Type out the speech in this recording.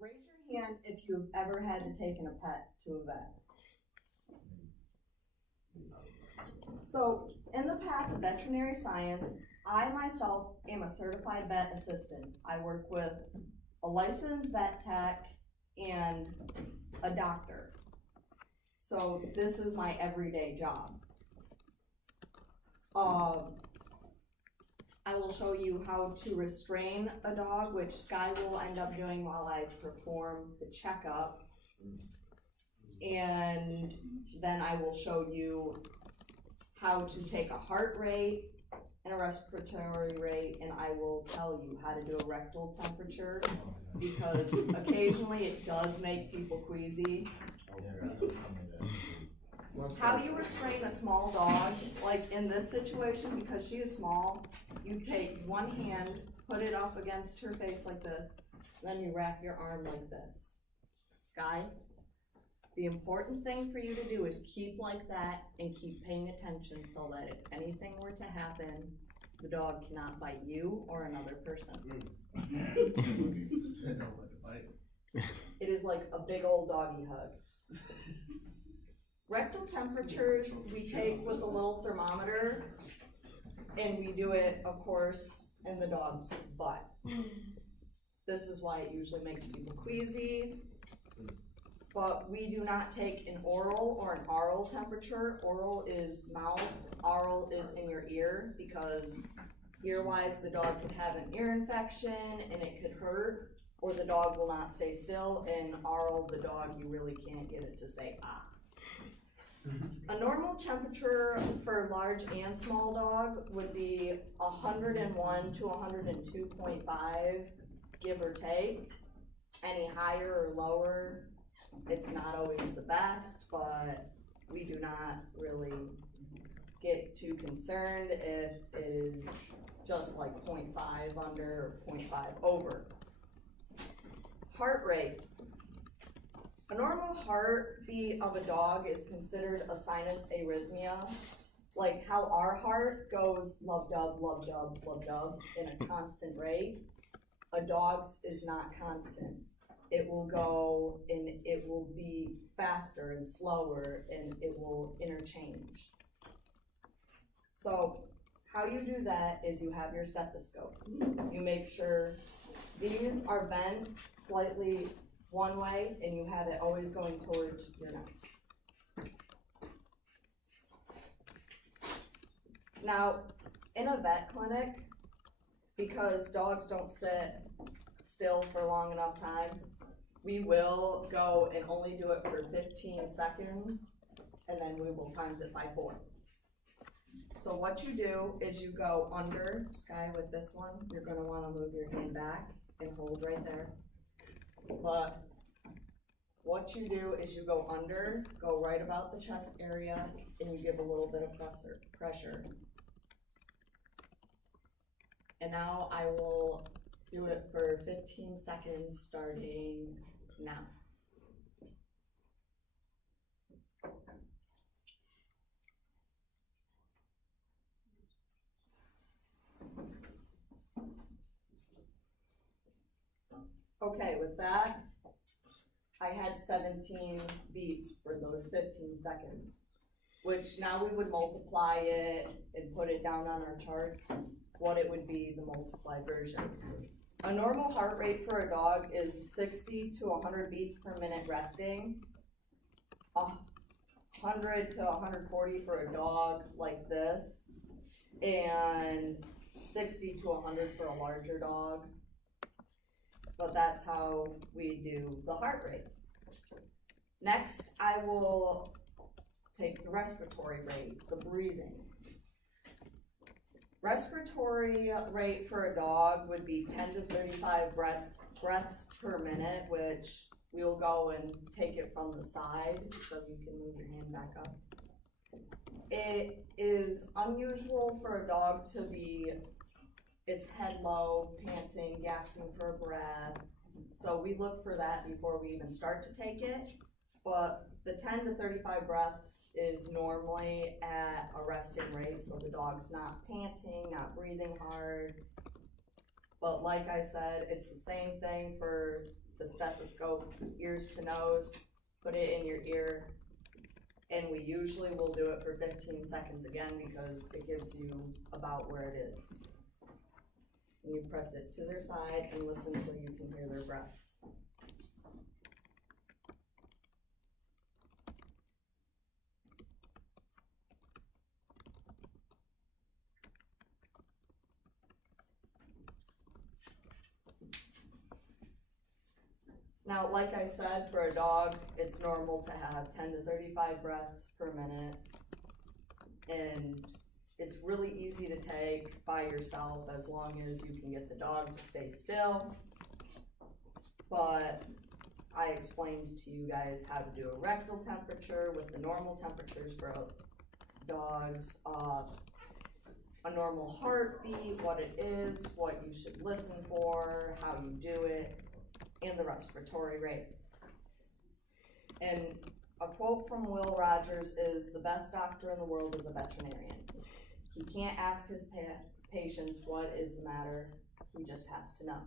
Raise your hand if you've ever had to take a pet to a vet. So, in the path of veterinary science, I myself am a certified vet assistant. I work with a licensed vet tech and a doctor. So, this is my everyday job. I will show you how to restrain a dog, which Sky will end up doing while I perform the checkup. And then I will show you how to take a heart rate and a respiratory rate, and I will tell you how to do a rectal temperature, because occasionally it does make people queasy. How you restrain a small dog, like in this situation, because she is small, you take one hand, put it up against her face like this, then you wrap your arm like this. Sky, the important thing for you to do is keep like that and keep paying attention so that if anything were to happen, the dog cannot bite you or another person. It is like a big old doggy hug. Rectal temperatures we take with a little thermometer, and we do it, of course, in the dog's butt. This is why it usually makes people queasy, but we do not take an oral or an aural temperature. Oral is mouth, aural is in your ear, because ear-wise the dog can have an ear infection and it could hurt, or the dog will not stay still, and aural, the dog, you really can't get it to say ah. A normal temperature for large and small dog would be 101 to 102.5, give or take. Any higher or lower, it's not always the best, but we do not really get too concerned if it is just like 0.5 under or 0.5 over. Heart rate. A normal heartbeat of a dog is considered a sinus arrhythmia, like how our heart goes love-dub, love-dub, love-dub in a constant rate. A dog's is not constant. It will go and it will be faster and slower, and it will interchange. So how you do that is you have your stethoscope. You make sure these are bent slightly one way, and you have it always going towards your nose. Now, in a vet clinic, because dogs don't sit still for long enough time, we will go and only do it for 15 seconds, and then we will times it by 4. So what you do is you go under, Sky, with this one, you're going to want to move your hand back and hold right there. But what you do is you go under, go right about the chest area, and you give a little bit of pressure. And now I will do it for 15 seconds starting now. Okay, with that, I had 17 beats for those 15 seconds, which now we would multiply it and put it down on our charts, what it would be, the multiplied version. A normal heart rate for a dog is 60 to 100 beats per minute resting, 100 to 140 for a dog like this, and 60 to 100 for a larger dog. But that's how we do the heart rate. Next, I will take the respiratory rate, the breathing. Respiratory rate for a dog would be 10 to 35 breaths per minute, which we'll go and take it from the side, so you can move your hand back up. It is unusual for a dog to be its head low, panting, gasping for breath. So we look for that before we even start to take it. But the 10 to 35 breaths is normally at a resting rate, so the dog's not panting, not breathing hard. But like I said, it's the same thing for the stethoscope, ears to nose, put it in your ear, and we usually will do it for 15 seconds again because it gives you about where it is. And you press it to their side and listen till you can hear their breaths. Now, like I said, for a dog, it's normal to have 10 to 35 breaths per minute. And it's really easy to take by yourself as long as you can get the dog to stay still. But I explained to you guys how to do a rectal temperature with the normal temperatures for dogs, a normal heartbeat, what it is, what you should listen for, how you do it, and the respiratory rate. And a quote from Will Rogers is, "The best doctor in the world is a veterinarian. He can't ask his patients what is the matter, he just has to know."